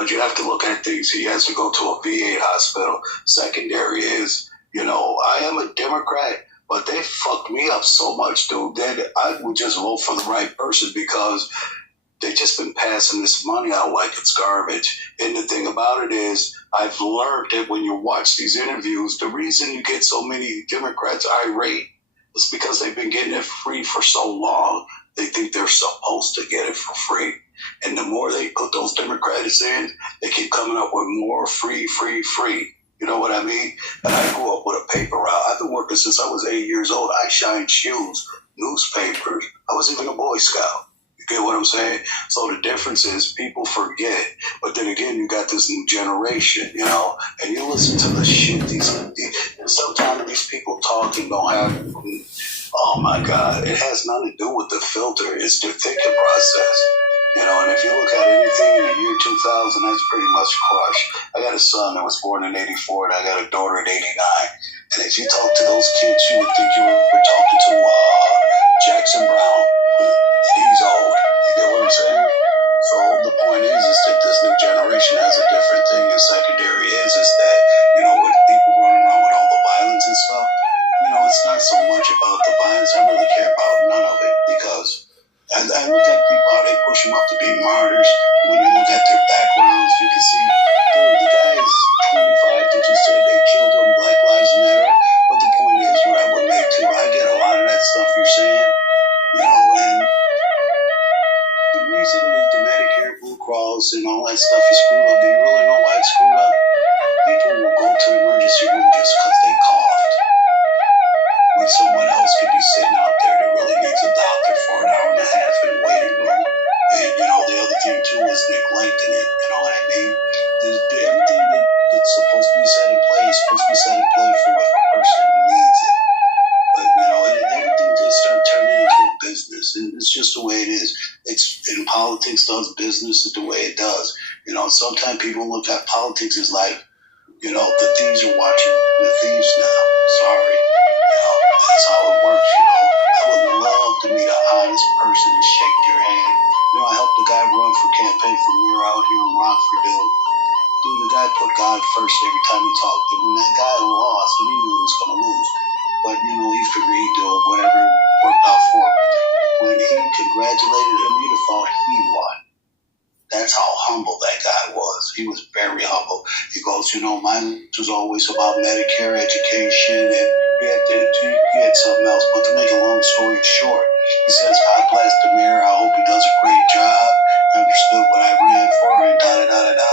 But you have to look at things. He has to go to a VA hospital. Secondary is, I am a Democrat, but they fucked me up so much, dude, that I would just vote for the right person because they just been passing this money out like it's garbage. And the thing about it is, I've learned that when you watch these interviews, the reason you get so many Democrats irate is because they've been getting it free for so long. They think they're supposed to get it for free. And the more they put those Democrats in, they keep coming up with more free. You know what I mean? And I grew up with a paper route. I've been working since I was 8 years old. I shined shoes, newspapers. I was even a Boy Scout. You get what I'm saying? So the difference is people forget. But then again, you got this new generation, and you listen to the shit. Sometimes these people talking don't have, oh my God, it has nothing to do with the filter. It's the thinking process. And if you look at anything in the year 2000, that's pretty much crushed. I got a son that was born in 84, and I got a daughter in 89. And if you talk to those kids, you would think you were talking to Jackson Brown. He's old. You get what I'm saying? So the point is that this new generation has a different thing. And secondary is that, with people running around with all the violence and stuff, it's not so much about the violence. I really care about none of it because I look at people, how they push them up to be martyrs. When you look at their backgrounds, you can see, dude, the guy is 25 that you said they killed him, Black Lives Matter. But the point is, what I would make too, I get a lot of that stuff you're saying, and the reason that the Medicare, Blue Cross, and all that stuff is screwed up, do you really know why it's screwed up? People will go to the emergency room just because they coughed. When someone else could be sitting out there that really needs a doctor for an hour and a half in the waiting room. And, the other thing, too, is neglecting it. You know what I mean? Everything that's supposed to be set in play is supposed to be set in play for if a person needs it. But, everything just started turning into a business. And it's just the way it is. In politics does business is the way it does. Sometimes people look at politics as like, the thieves are watching the thieves now. Sorry. That's how it works, I would love to meet an honest person and shake their hand. I helped the guy run for campaign for mayor out here in Rockford, dude. The guy put God first every time he talked to him. And that guy lost, and he knew he was going to lose. But, he figured he'd do whatever worked out for him. When he congratulated him, you'd have thought he won. That's how humble that guy was. He was very humble. He goes, mine was always about Medicare, education, and he had something else. But to make a long story short, he says, God bless the mayor. I hope he does a great job. Understood what I ran for and da-da-da-da-da.